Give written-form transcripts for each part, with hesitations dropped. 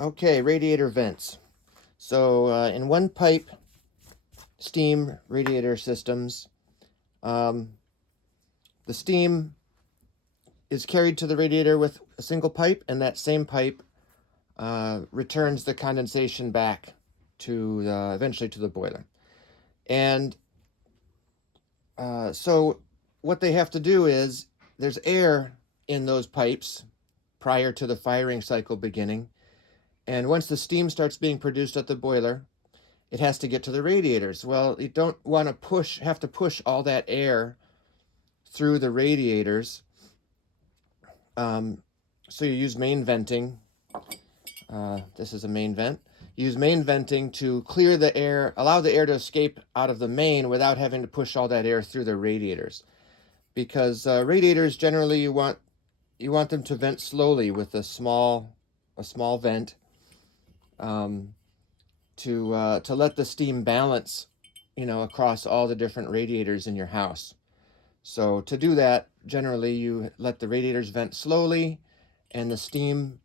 Okay, radiator vents. So in one pipe steam radiator systems, um, the steam is carried to the radiator with a single pipe, and that same pipe returns the condensation back to eventually to the boiler. And so what they have to do is there's air in those pipes prior to the firing cycle beginning. And once the steam starts being produced at the boiler, it has to get to the radiators. Well, you don't want to have to push all that air through the radiators. So you use main venting. This is a main vent. You use main venting to clear the air, allow the air to escape out of the main without having to push all that air through the radiators. Because radiators generally you want them to vent slowly with a small vent, to let the steam balance, across all the different radiators in your house. So to do that, generally you let the radiators vent slowly, and the steam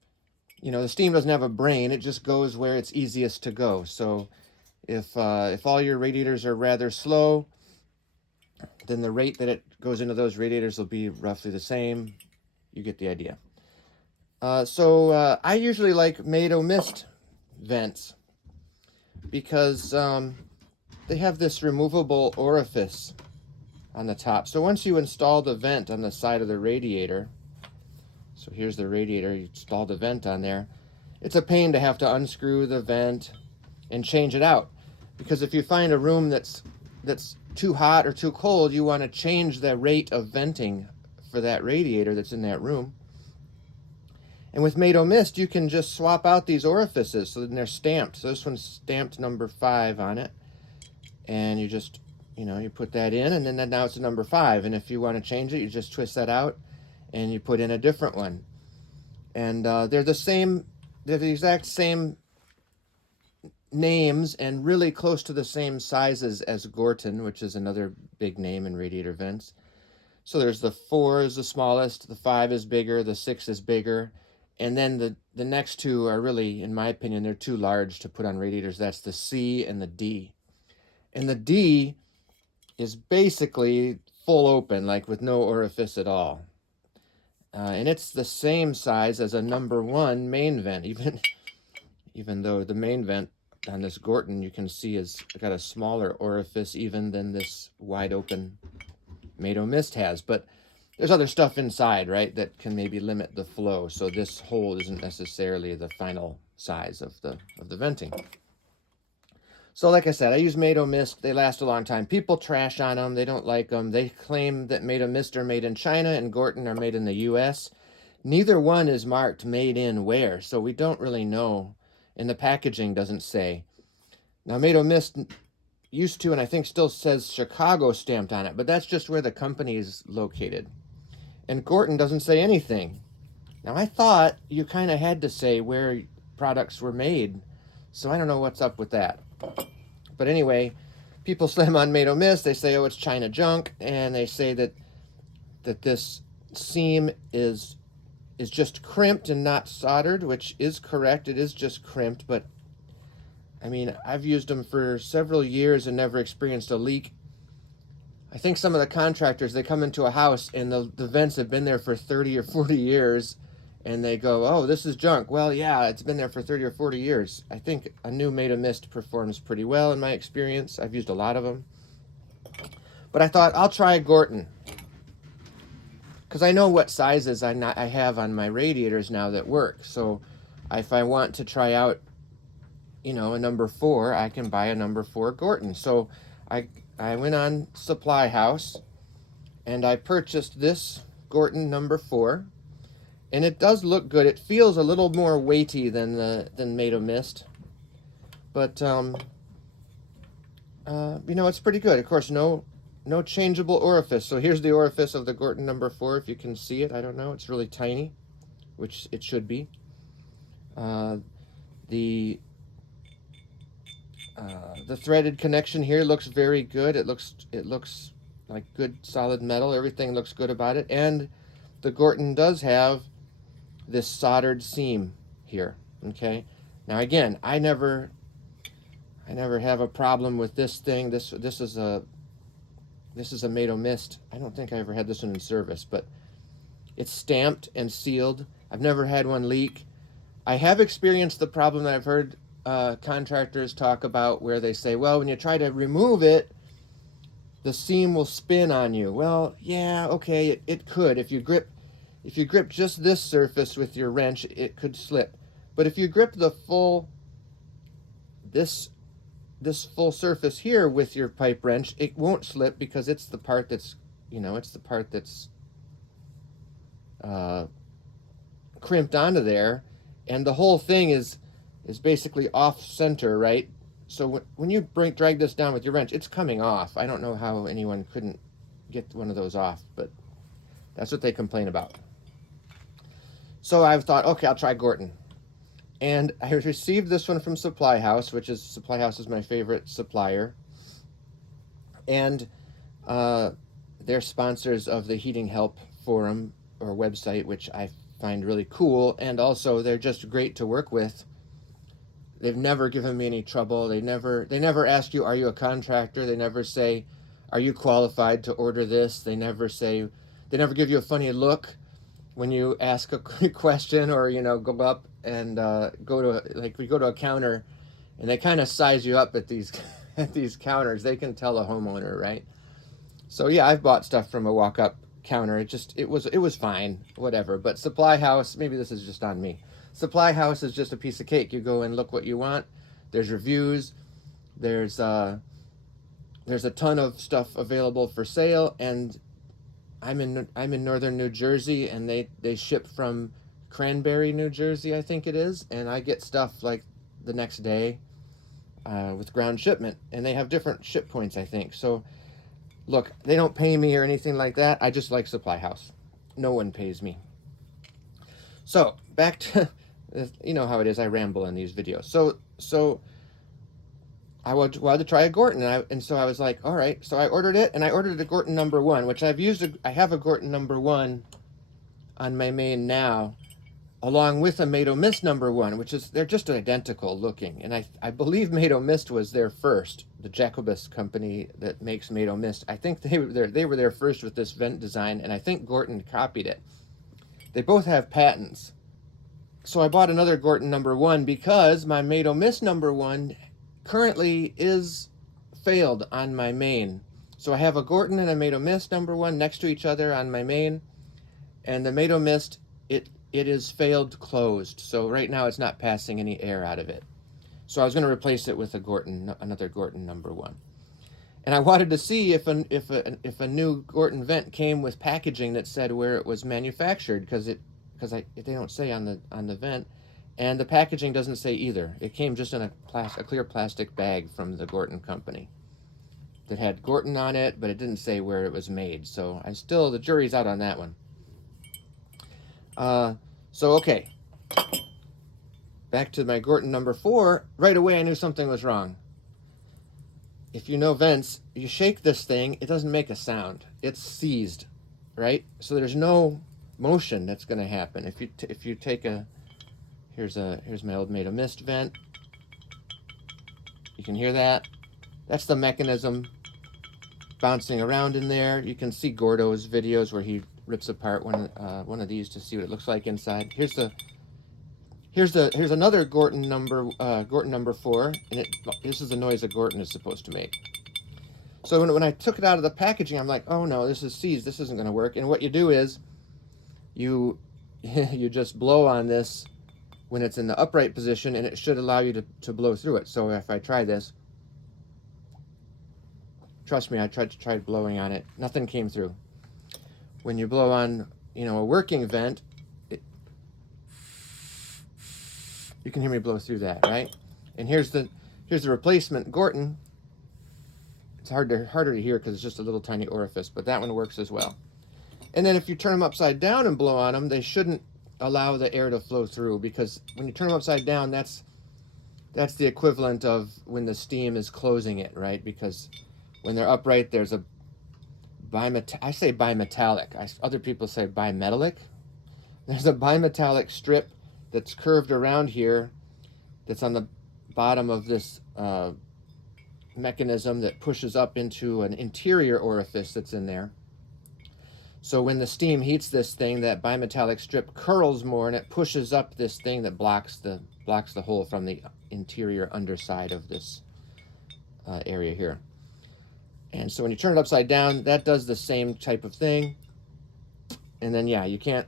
doesn't have a brain. It just goes where it's easiest to go. So if all your radiators are rather slow, then the rate that it goes into those radiators will be roughly the same. You get the idea. So I usually like Maid O Mist vents because they have this removable orifice on the top. So once you install the vent on the side of the radiator, so here's the radiator, you install the vent on there, it's a pain to have to unscrew the vent and change it out. Because if you find a room that's too hot or too cold, you want to change the rate of venting for that radiator that's in that room. And with Maid O Mist, you can just swap out these orifices so then they're stamped. So this one's stamped number 5 on it. And you just, you put that in, and then now it's a number 5. And if you want to change it, you just twist that out and you put in a different one. And they're the exact same names and really close to the same sizes as Gorton, which is another big name in radiator vents. So there's the 4 is the smallest, the 5 is bigger, the 6 is bigger, and then the next two are really, in my opinion, they're too large to put on radiators. That's the C and the D. And the D is basically full open, like with no orifice at all. And it's the same size as a number 1 main vent, even though the main vent on this Gorton you can see has got a smaller orifice even than this wide open Maid O Mist has. But there's other stuff inside, right, that can maybe limit the flow. So this hole isn't necessarily the final size of the venting. So like I said, I use Maid O Mist. They last a long time. People trash on them. They don't like them. They claim that Maid O Mist are made in China and Gorton are made in the U.S. Neither one is marked made in where, so we don't really know. And the packaging doesn't say. Now, Maid O Mist used to, and I think still says Chicago stamped on it, but that's just where the company is located. And Gorton doesn't say anything. Now, I thought you kind of had to say where products were made, so I don't know what's up with that. But anyway, people slam on Maid O Mist. They say, oh, it's China junk, and they say that this seam is just crimped and not soldered, which is correct. It is just crimped, but I mean, I've used them for several years and never experienced a leak. I think some of the contractors, they come into a house and the vents have been there for 30 or 40 years, and they go, oh, this is junk. Well, yeah, it's been there for 30 or 40 years. I think a new Maid O Mist performs pretty well in my experience. I've used a lot of them. But I thought, I'll try Gorton, because I know what sizes I have on my radiators now that work. So if I want to try out, a number 4, I can buy a number 4 Gorton. So I went on Supply House and I purchased this Gorton number 4, and it does look good. It feels a little more weighty than Maid O Mist, but it's pretty good. Of course, no changeable orifice. So here's the orifice of the Gorton number 4. If you can see it, I don't know. It's really tiny, which it should be. The threaded connection here looks very good. It looks like good solid metal. Everything looks good about it. And the Gorton does have this soldered seam here. Okay, Now again, I never have a problem with this thing. This is a Maid O Mist. I don't think I ever had this one in service, but it's stamped and sealed. I've never had one leak. I have experienced the problem that I've heard contractors talk about, where they say, well, when you try to remove it, the seam will spin on you. Well, yeah, okay, it could. If you grip just this surface with your wrench, it could slip. But if you grip the full this full surface here with your pipe wrench, it won't slip, because it's the part that's, crimped onto there, and the whole thing is basically off center, right? So when you drag this down with your wrench, it's coming off. I don't know how anyone couldn't get one of those off, but that's what they complain about. So I've thought, okay, I'll try Gorton. And I received this one from Supply House, Supply House is my favorite supplier. And they're sponsors of the Heating Help forum or website, which I find really cool. And also, they're just great to work with. They've never given me any trouble. They never ask you, are you a contractor? They never say, are you qualified to order this? They never give you a funny look when you ask a question, or go up and we go to a counter, and they kind of size you up at these counters. They can tell a homeowner, right? So yeah, I've bought stuff from a walk-up counter. It was fine, whatever. But Supply House, maybe this is just on me. Supply House is just a piece of cake. You go and look what you want. There's reviews. There's a ton of stuff available for sale, and I'm in northern New Jersey, and they ship from Cranberry, New Jersey, I think it is, and I get stuff like the next day with ground shipment, and they have different ship points, I think. So look, they don't pay me or anything like that. I just like Supply House. No one pays me. So back to, you know how it is, I ramble in these videos. So I wanted to try a Gorton, and so I was like, all right. So I ordered it, and I ordered a Gorton number 1, which I've used. I have a Gorton number 1 on my main now, along with a Maid O Mist number 1, they're just identical looking. And I believe Maid O Mist was there first, the Jacobus company that makes Maid O Mist. I think they were there first with this vent design, and I think Gorton copied it. They both have patents. So I bought another Gorton number 1 because my Maid O Mist number 1 currently is failed on my main. So I have a Gorton and a Maid O Mist number 1 next to each other on my main, and the Maid O Mist, it is failed closed. So right now it's not passing any air out of it. So I was going to replace it with another Gorton number 1. And I wanted to see if a new Gorton vent came with packaging that said where it was manufactured, because they don't say on the vent, and the packaging doesn't say either. It came just in a clear plastic bag from the Gorton company that had Gorton on it, but it didn't say where it was made. So the jury's out on that one. So okay, back to my Gorton number 4. Right away I knew something was wrong. If you know vents, you shake this thing, it doesn't make a sound. It's seized, right? So there's no motion that's going to happen. If you take here's my old Maid O Mist vent. You can hear that. That's the mechanism bouncing around in there. You can see Gordo's videos where he rips apart one of these to see what it looks like inside. Here's another Gorton number 4, and this is the noise a Gorton is supposed to make. So when I took it out of the packaging, I'm like, oh no, this is seized. This isn't going to work. And what you do is you just blow on this when it's in the upright position, and it should allow you to blow through it. So if I try this, trust me, I tried blowing on it. Nothing came through. When you blow on, a working vent, you can hear me blow through that, right? And here's the replacement Gorton. It's harder to hear because it's just a little tiny orifice, but that one works as well. And then if you turn them upside down and blow on them, they shouldn't allow the air to flow through, because when you turn them upside down, that's the equivalent of when the steam is closing it, right? Because when they're upright, there's a I say bimetallic. Other people say bimetallic. There's a bimetallic strip that's curved around here that's on the bottom of this mechanism that pushes up into an interior orifice that's in there. So when the steam heats this thing, that bimetallic strip curls more, and it pushes up this thing that blocks the hole from the interior underside of this area here. And so when you turn it upside down, that does the same type of thing. And then, yeah, you can't,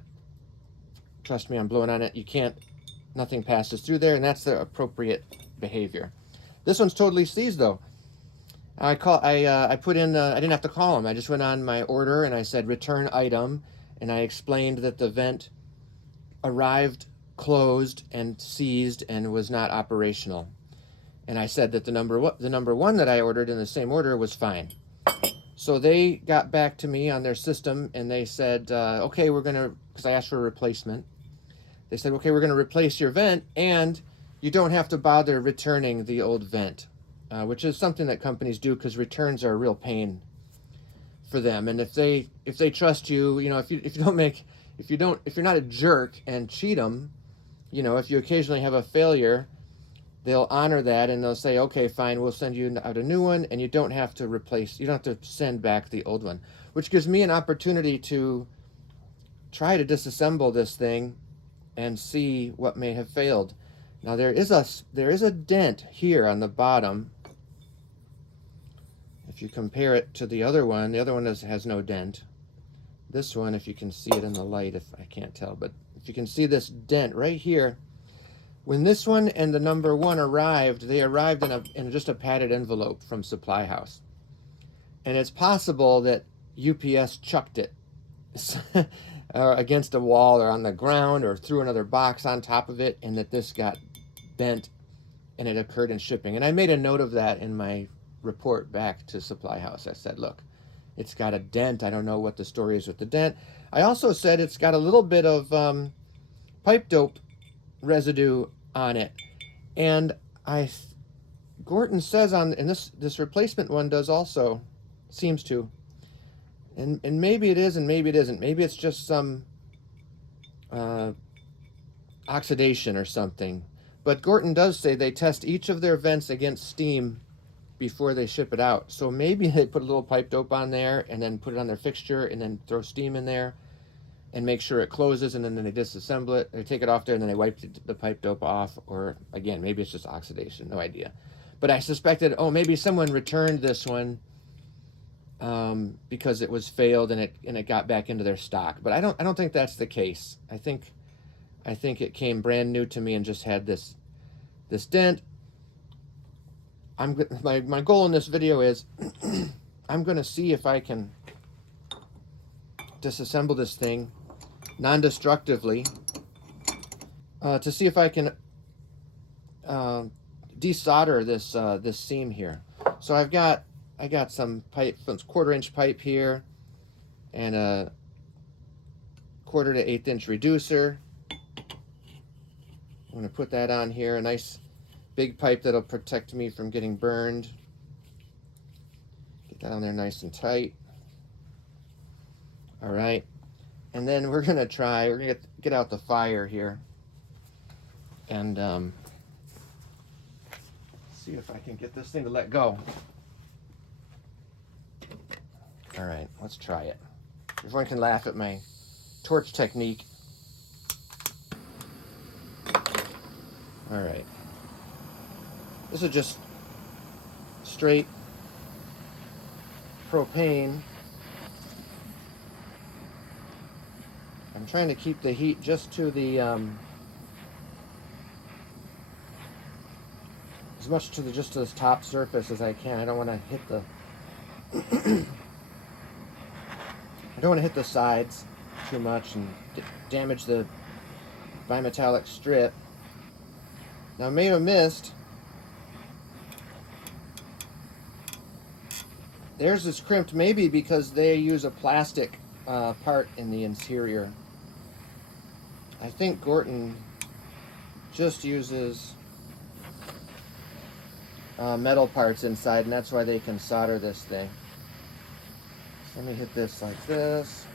trust me, I'm blowing on it, you can't, nothing passes through there, and that's the appropriate behavior. This one's totally seized, though. I put in, I didn't have to call them. I just went on my order and I said return item, and I explained that the vent arrived closed and seized and was not operational. And I said that the number one that I ordered in the same order was fine. So they got back to me on their system and they said, okay, we're going to, because I asked for a replacement. They said, okay, we're going to replace your vent, and you don't have to bother returning the old vent. Which is something that companies do, because returns are a real pain for them. And if they trust you, you know, if you're not a jerk and cheat them, you know, if you occasionally have a failure, they'll honor that and they'll say, okay, fine, we'll send you out a new one, and you don't have to send back the old one, which gives me an opportunity to try to disassemble this thing and see what may have failed. Now there is a dent here on the bottom. If you compare it to the other one has no dent. This one, if you can see it in the light, if I can't tell, but if you can see this dent right here, when this one and the number one arrived, they arrived in just a padded envelope from Supply House. And it's possible that UPS chucked it against a wall or on the ground or threw another box on top of it, and that this got bent and it occurred in shipping. And I made a note of that in my report back to Supply House. I said, look, it's got a dent. I don't know what the story is with the dent. I also said it's got a little bit of pipe dope residue on it. And Gorton says and this replacement one does also, seems to. And maybe it is and maybe it isn't. Maybe it's just some oxidation or something. But Gorton does say they test each of their vents against steam before they ship it out. So maybe they put a little pipe dope on there and then put it on their fixture and then throw steam in there and make sure it closes, and then they disassemble it. They take it off there and then they wipe the pipe dope off. Or again, maybe it's just oxidation, no idea. But I suspected, maybe someone returned this one because it was failed and it got back into their stock. But I don't think that's the case. I think it came brand new to me and just had this dent. My goal in this video is I'm going to see if I can disassemble this thing non-destructively to see if I can desolder this seam here. So I got some pipe, some 1/4-inch pipe here, and a 1/4 to 1/8 inch reducer. I'm going to put that on here, a nice big pipe that'll protect me from getting burned. Get that on there nice and tight. All right. And then we're going to get out the fire here and see if I can get this thing to let go. All right, let's try it. Everyone can laugh at my torch technique. All right. This is just straight propane. I'm trying to keep the heat just to the as much to the just to this top surface as I can. I don't want to hit the I don't want to hit the sides too much and damage the bimetallic strip. Now, Maid O Mist, theirs is crimped maybe because they use a plastic part in the interior. I think Gorton just uses metal parts inside, and that's why they can solder this thing. So let me hit this like this.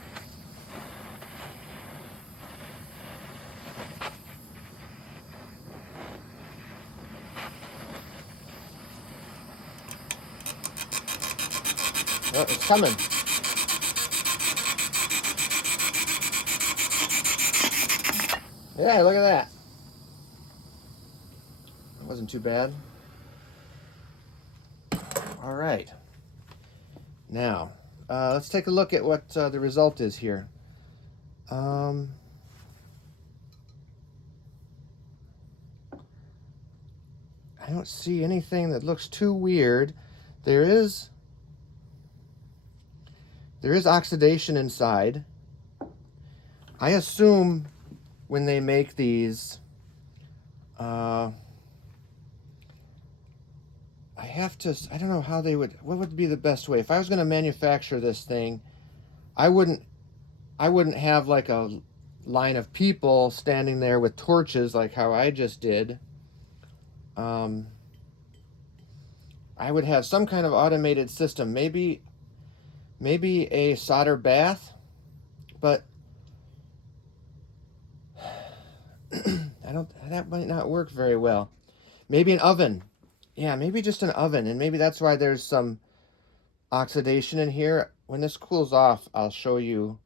Oh, it's coming. Yeah, look at that. That wasn't too bad. All right. Now, let's take a look at what the result is here. I don't see anything that looks too weird. There is oxidation inside. I assume when they make these, I don't know how they would, what would be the best way? If I was going to manufacture this thing, I wouldn't have like a line of people standing there with torches like how I just did. I would have some kind of automated system, maybe a solder bath, but that might not work very well. Maybe an oven. Yeah, maybe just an oven, and maybe that's why there's some oxidation in here. When this cools off, I'll show you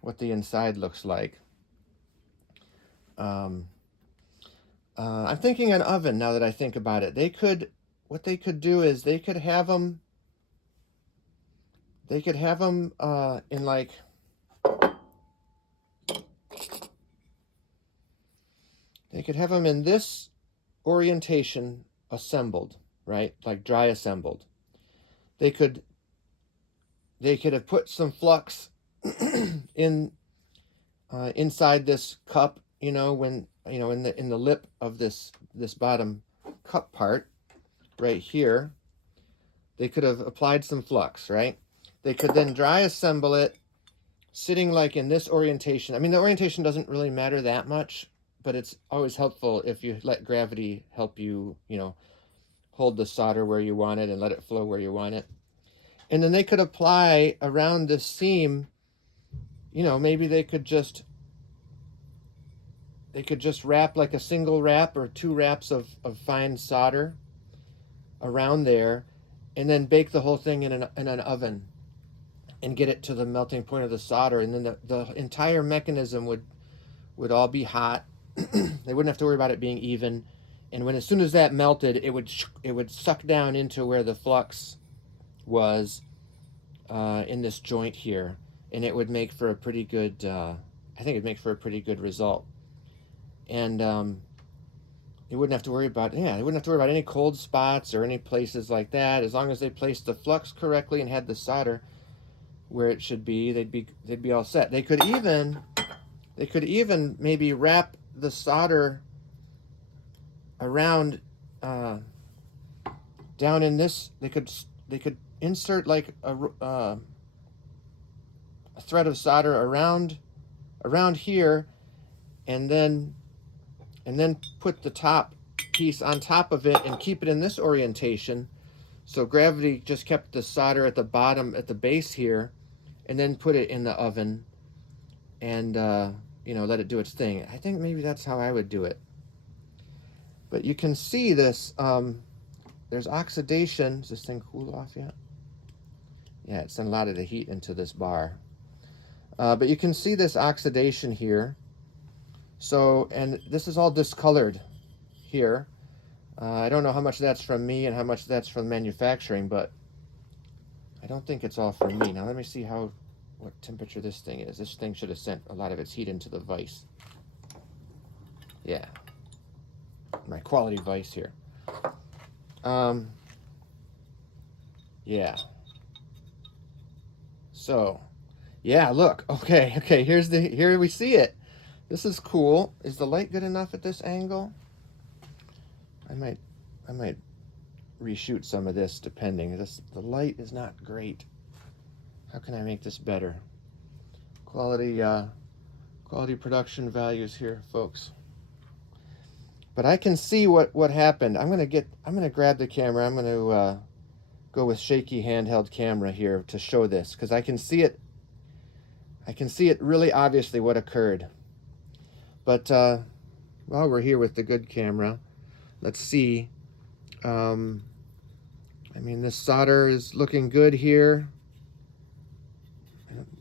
what the inside looks like. I'm thinking an oven now that I think about it. What they could do is they could have them in like, they could have them in this orientation assembled, right? Like dry assembled. They could have put some flux in inside this cup, in the lip of this bottom cup part right here. They could have applied some flux, right? They could then dry assemble it sitting like in this orientation. I mean, the orientation doesn't really matter that much, but it's always helpful if you let gravity help you, hold the solder where you want it and let it flow where you want it. And then they could apply around this seam, maybe they could just wrap like a single wrap or two wraps of fine solder around there, and then bake the whole thing in an oven and get it to the melting point of the solder. And then the entire mechanism would all be hot. They wouldn't have to worry about it being even. And as soon as that melted, it would suck down into where the flux was in this joint here, and it would make for a pretty good. I think it'd make for a pretty good result. And they wouldn't have to worry about any cold spots or any places like that. As long as they placed the flux correctly and had the solder where it should be, they'd be all set. They could even maybe wrap the solder around down in this. They could insert like a thread of solder around here, and then put the top piece on top of it and keep it in this orientation. So gravity just kept the solder at the bottom, at the base here, and then put it in the oven and let it do its thing. I think maybe that's how I would do it. But you can see this, there's oxidation. Is this thing cooled off yet? Yeah, it sent a lot of the heat into this bar. But you can see this oxidation here. So, and this is all discolored here. I don't know how much that's from me and how much that's from manufacturing, but I don't think it's all from me. Now let me see what temperature this thing is. This thing should have sent a lot of its heat into the vise. Yeah. My quality vise here. Yeah. So, yeah, look. Okay, here we see it. This is cool. Is the light good enough at this angle? I might reshoot some of this depending. The light is not great. How can I make this better? Quality production values here, folks. But I can see what happened. I'm gonna grab the camera. I'm gonna go with shaky handheld camera here to show this, because I can see it. I can see it really obviously what occurred. But while we're here with the good camera, let's see. I mean, this solder is looking good here.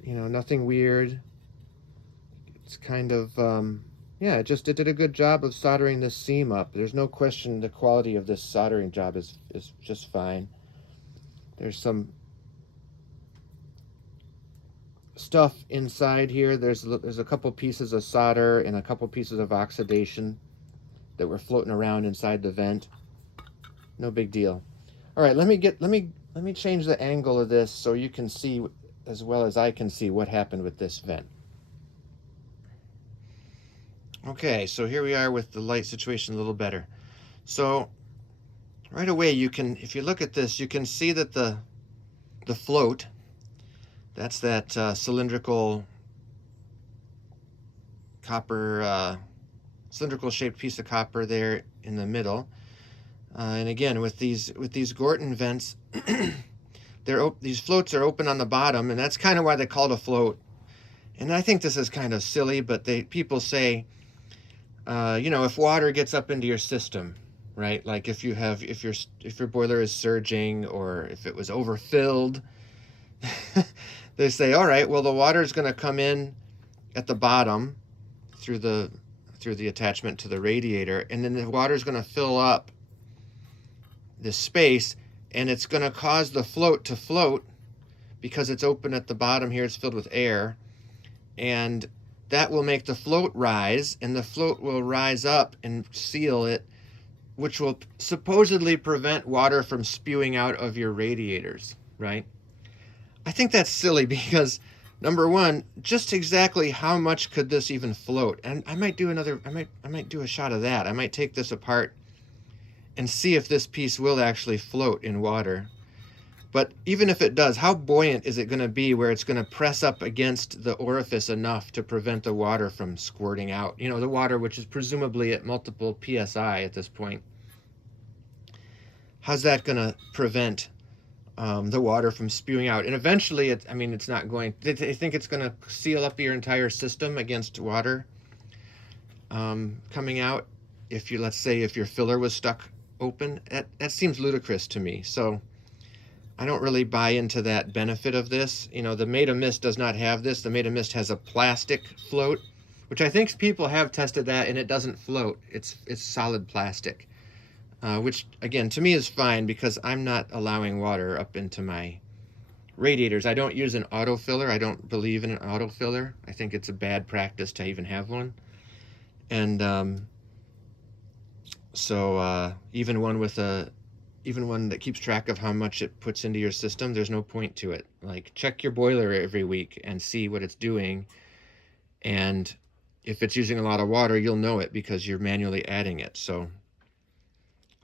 You know, nothing weird. It's kind of, yeah, it did a good job of soldering this seam up. There's no question the quality of this soldering job is just fine. There's some stuff inside here. There's a couple pieces of solder and a couple pieces of oxidation that were floating around inside the vent. No big deal. All right, let me change the angle of this so you can see as well as I can see what happened with this vent. Okay, so here we are with the light situation a little better. So right away you can, if you look at this, you can see that the float, that's that cylindrical copper, cylindrical shaped piece of copper there in the middle. And again, with these Gorton vents, these floats are open on the bottom, and that's kind of why they call it a float. And I think this is kind of silly, but people say, you know, if water gets up into your system, right? Like if your boiler is surging or if it was overfilled, they say, all right, well, the water is going to come in at the bottom through the attachment to the radiator, and then the water is going to fill up this space, and it's going to cause the float to float because it's open at the bottom here. It's filled with air, and that will make the float rise, and the float will rise up and seal it, which will supposedly prevent water from spewing out of your radiators, right? I think that's silly because, number one, just exactly how much could this even float? And I might do a shot of that. I might take this apart and see if this piece will actually float in water. But even if it does, how buoyant is it going to be where it's going to press up against the orifice enough to prevent the water from squirting out? You know, the water which is presumably at multiple PSI at this point. How's that going to prevent the water from spewing out? And eventually, it's not going. They think it's going to seal up your entire system against water coming out. Let's say if your filler was stuck open, that seems ludicrous to me. So I don't really buy into that benefit of this. You know, the Maid O Mist does not have this. The Maid O Mist has a plastic float, which I think people have tested that, and it doesn't float. It's solid plastic, which, again, to me is fine because I'm not allowing water up into my radiators. I don't use an auto filler. I don't believe in an auto filler. I think it's a bad practice to even have one. And so even one that keeps track of how much it puts into your system, there's no point to it. Like, check your boiler every week and see what it's doing. And if it's using a lot of water, you'll know it because you're manually adding it. So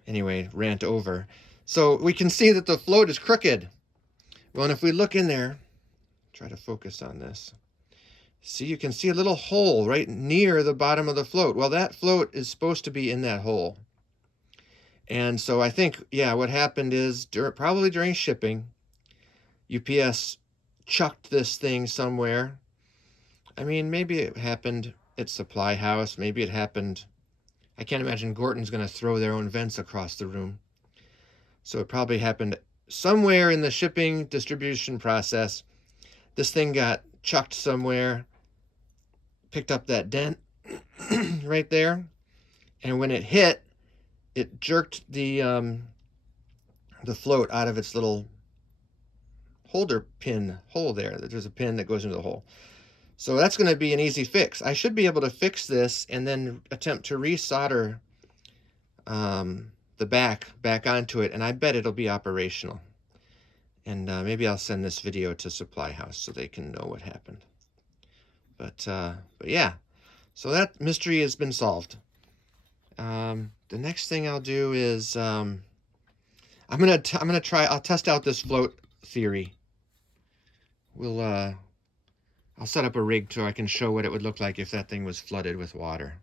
anyway, rant over. So we can see that the float is crooked. Well, and if we look in there, try to focus on this. See, you can see a little hole right near the bottom of the float. Well, that float is supposed to be in that hole. And so I think, yeah, what happened is probably during shipping, UPS chucked this thing somewhere. I mean, maybe it happened at Supply House. Maybe it happened. I can't imagine Gorton's going to throw their own vents across the room. So it probably happened somewhere in the shipping distribution process. This thing got chucked somewhere, picked up that dent right there. And when it hit, it jerked the float out of its little holder pin hole there. There's a pin that goes into the hole. So that's going to be an easy fix. I should be able to fix this and then attempt to resolder the back onto it, and I bet it'll be operational. And maybe I'll send this video to Supply House so they can know what happened. But yeah, so that mystery has been solved. The next thing I'll do is I'll test out this float theory. I'll set up a rig so I can show what it would look like if that thing was flooded with water.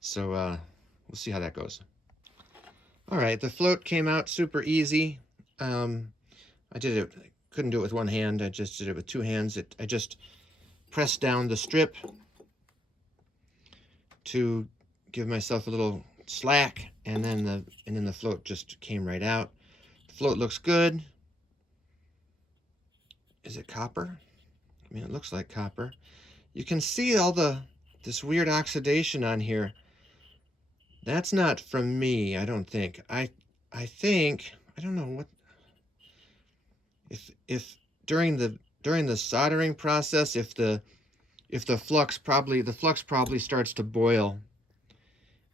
So we'll see how that goes. All right, the float came out super easy. I couldn't do it with one hand. I just did it with two hands. I just pressed down the strip to give myself a little slack, and then the float just came right out. The float looks good. Is it copper? I mean, it looks like copper. You can see all this weird oxidation on here. That's not from me, I don't think. I think, I don't know what, if during the soldering process, if the flux probably starts to boil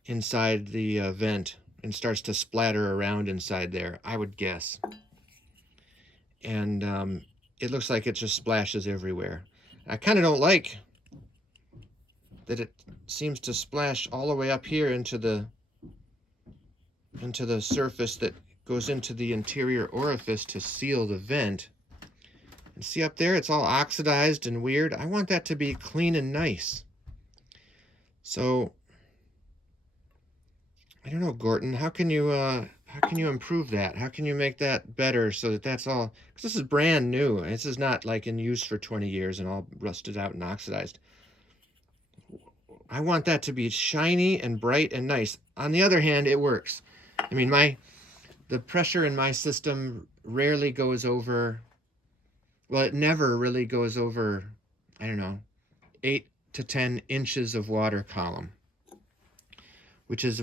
inside the vent and starts to splatter around inside there, I would guess. And it looks like it just splashes everywhere. I kind of don't like that it seems to splash all the way up here into the surface that goes into the interior orifice to seal the vent. And see up there, it's all oxidized and weird. I want that to be clean and nice. So I don't know, Gorton, how can you improve that? How can you make that better so that that's all, because this is brand new. This is not like in use for 20 years and all rusted out and oxidized. I want that to be shiny and bright and nice. On the other hand, it works. I mean, the pressure in my system rarely goes over, well, it never really goes over, I don't know, 8 to 10 inches of water column, which is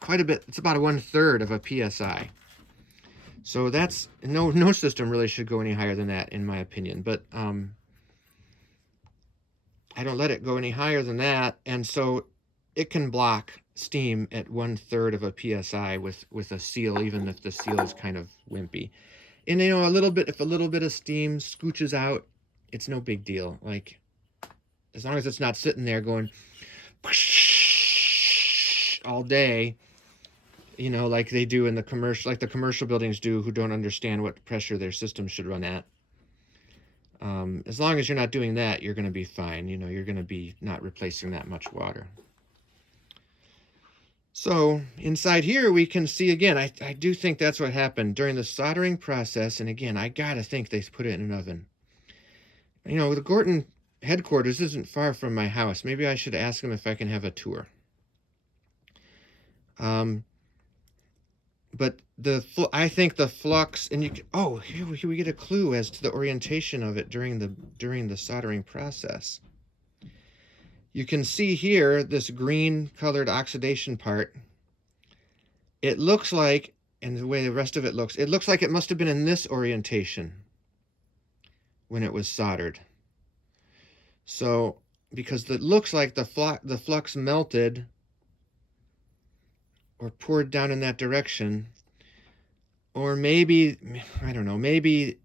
quite a bit. It's about 1/3 of a PSI. So that's, no system really should go any higher than that, in my opinion. But I don't let it go any higher than that, and so it can block steam at 1/3 of a PSI with a seal, even if the seal is kind of wimpy. And if a little bit of steam scooches out, it's no big deal. Like, as long as it's not sitting there going all day, like they do in the commercial buildings do, who don't understand what pressure their system should run at. As long as you're not doing that, you're going to be fine. You're going to be not replacing that much water. So inside here, we can see again, I do think that's what happened during the soldering process. And again, I got to think they put it in an oven. The Gorton headquarters isn't far from my house. Maybe I should ask them if I can have a tour. But I think the flux, and here we get a clue as to the orientation of it during the soldering process. You can see here this green colored oxidation part. It looks like, and the way the rest of it looks like it must have been in this orientation when it was soldered. So, because it looks like the flux melted or poured down in that direction, or maybe, I don't know, maybe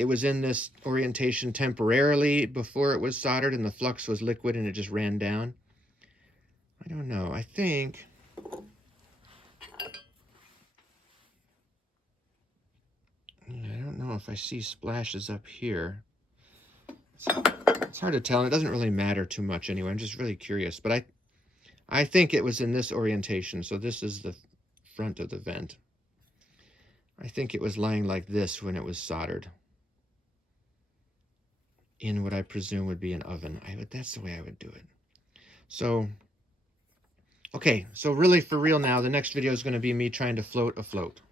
it was in this orientation temporarily before it was soldered and the flux was liquid and it just ran down. I don't know. I think I don't know if I see splashes up here. It's hard to tell, and it doesn't really matter too much anyway. I'm just really curious, but I think it was in this orientation. So this is the front of the vent. I think it was lying like this when it was soldered in what I presume would be an oven. That's the way I would do it. So, okay, so really for real now, the next video is going to be me trying to float a float.